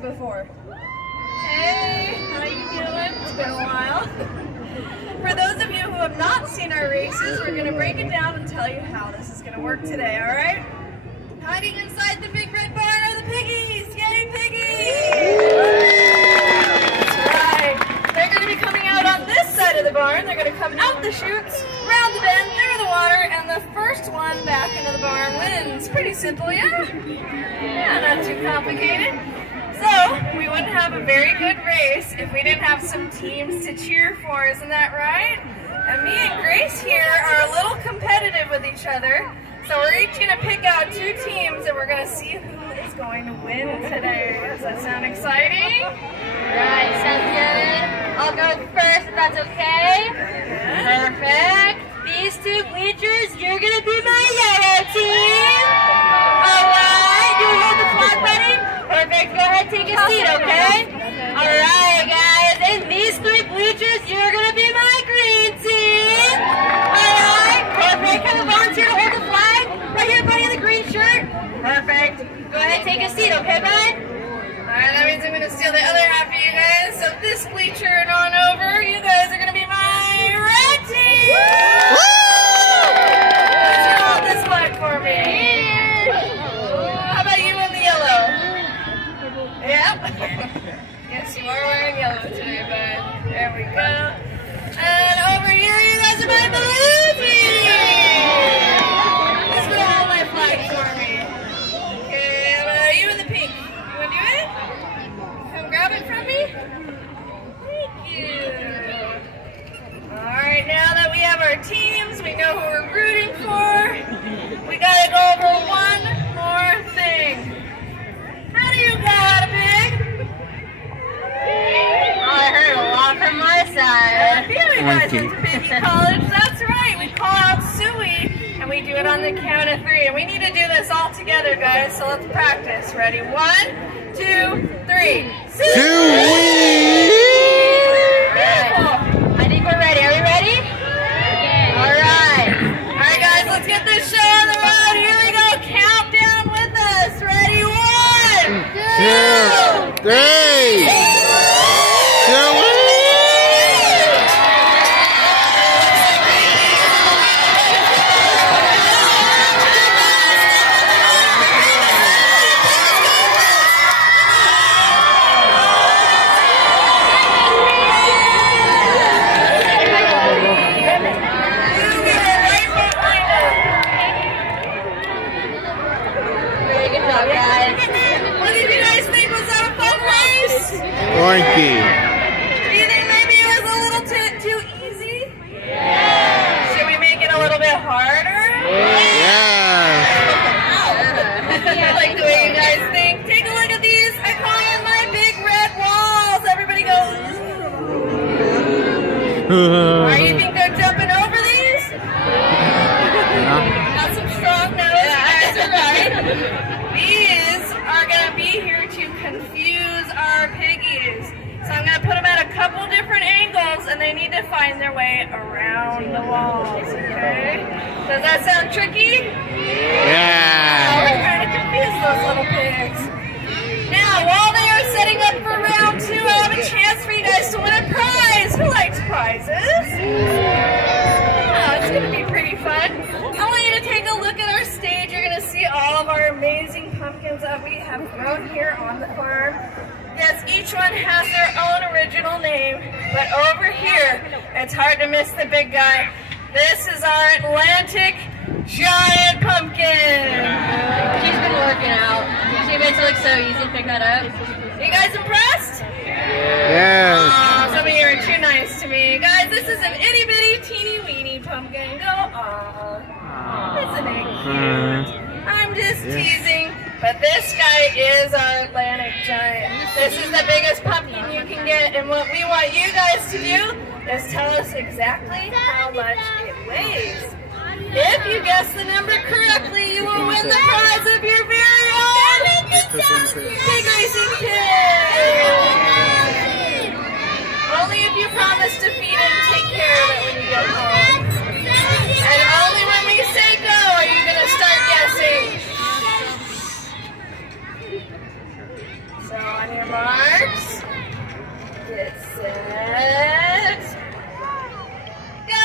Before. Hey, how you doing? It's been a while. For those of you who have not seen our races, we're going to break it down and tell you how this is going to work today, all right? Hiding inside the big red barn are the piggies! Yay, piggies! That's right. They're going to be coming out on this side of the barn. They're going to come out the chutes, round the bend, through the water, and the first one back into the barn wins. Pretty simple, yeah? Yeah, not too complicated. So, we wouldn't have a very good race if we didn't have some teams to cheer for, isn't that right? And me and Grace here are a little competitive with each other, so we're each going to pick out 2 teams and we're going to see who is going to win today. Does that sound exciting? Right, sounds good. I'll go first if that's okay. Perfect. These 2 bleachers, you're going to be my yellow team. Alright, you hold the flag ready? Perfect, go ahead, take a seat, okay? Alright, guys, and these 3 bleachers, you're gonna be my green team! Alright, perfect, have a volunteer to hold the flag? Right here, buddy, in the green shirt? Perfect, go ahead, take a seat, okay, bud? Alright, that means I'm gonna steal the other half of you guys, so this bleacher and on over, you guys are gonna be my red team! Let's hold this flag for me. Yep. Yes, you are wearing yellow today, bud. There we go. And over here, you guys are my blue team. This will hold my flag for me. Okay, how about you in the pink? You want to do it? Come grab it from me? Thank you. Alright, now that we have our teams, we know who we're rooting for. We gotta go over one more thing. How do you got a pig? I heard a lot from my side. You guys went to Piggy College. That's right. We call out Suey, and we do it on the count of 3. And we need to do this all together, guys. So let's practice. Ready? 1, 2, 3. Suey! Beautiful. I think we're ready. Are we ready? Okay. All right. All right, guys. Let's get this show on the road. Here we go. Countdown with us. Ready? 1, 2, 3. Oinky. Do you think maybe it was a little too easy? Yeah. Should we make it a little bit harder? Yeah. I like the way you guys think. Take a look at these. I call them my big red walls. Everybody goes. Or you think they're jumping over these? Got some strong nose. You guys are right. These are going to be here to confuse our piggies. So I'm going to put them at a couple different angles and they need to find their way around the walls, okay? Does that sound tricky? Yeah. Oh, we're trying to confuse those little pigs. Now, while they are setting up for round 2, I have a chance for you guys to win a prize. Who likes prizes? Yeah, it's going to be pretty fun. I want you to take a look at our stage. You're going to see all of our amazing pumpkins that we have grown here on the farm. Yes, each one has their own original name, but over here, it's hard to miss the big guy. This is our Atlantic Giant Pumpkin. She's been working out. She makes it look so easy to pick that up. You guys impressed? Yes. Some of you are too nice to me. Guys, this is an itty bitty teeny weeny pumpkin. Go, aw. Isn't it cute? I'm just teasing. But this guy is our Atlantic Giant. This is the biggest pumpkin you can get, and what we want you guys to do is tell us exactly how much it weighs. If you guess the number correctly, you will win the prize of your very own pig racing kit. Only if you promise to feed it and take care of it when you get home. And only when we say go are you going to start guessing. So on your marks, get set, go!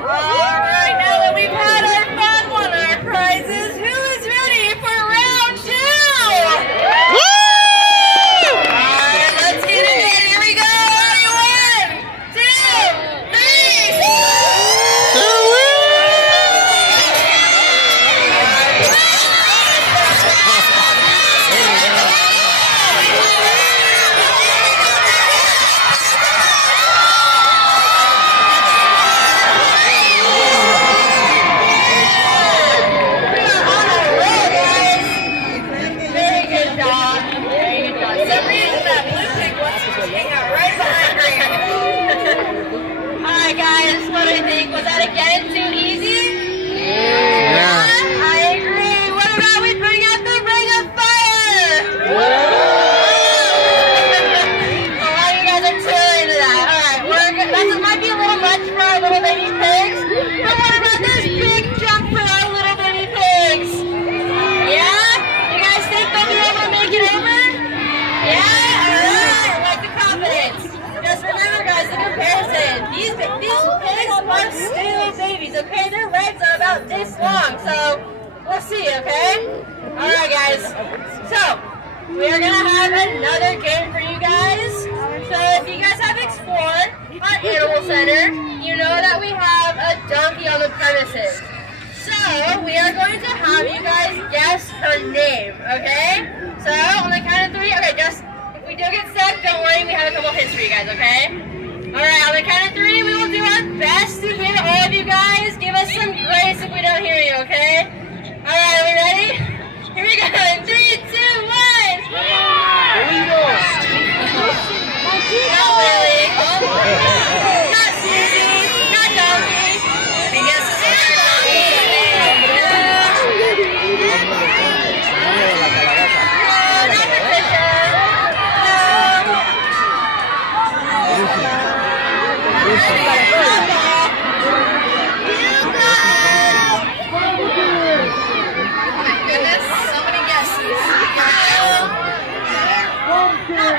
Alright, now that we've had our fun, won our prizes, who is ready for round 2? Alright, let's get it in. Here we go. Ready? 1, 2, okay, their legs are about this long, so we'll see, okay? Alright guys, so we are going to have another game for you guys. So if you guys have explored our animal center, you know that we have a donkey on the premises. So we are going to have you guys guess her name, okay? So on the count of 3, okay, just if we do get stuck, don't worry, we have a couple hints for you guys, okay? Alright, on the count of 3, we will do our best to hear all of you guys. Give us some grace if we don't hear you, okay? Alright, are we ready? Here we go, in 3, 2, 1! Here we go! Not Lily. Not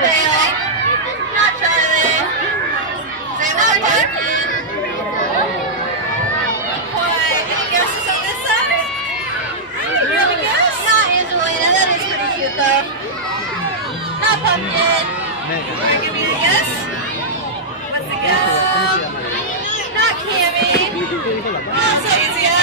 Fail. Not Charlie. Say not Pumpkin. What? Any guesses on this side? You have a guess? Not Angelina. That is pretty cute though. Not Pumpkin. Wanna give me a guess? What's the guess? Not Cammy. Oh, so easy.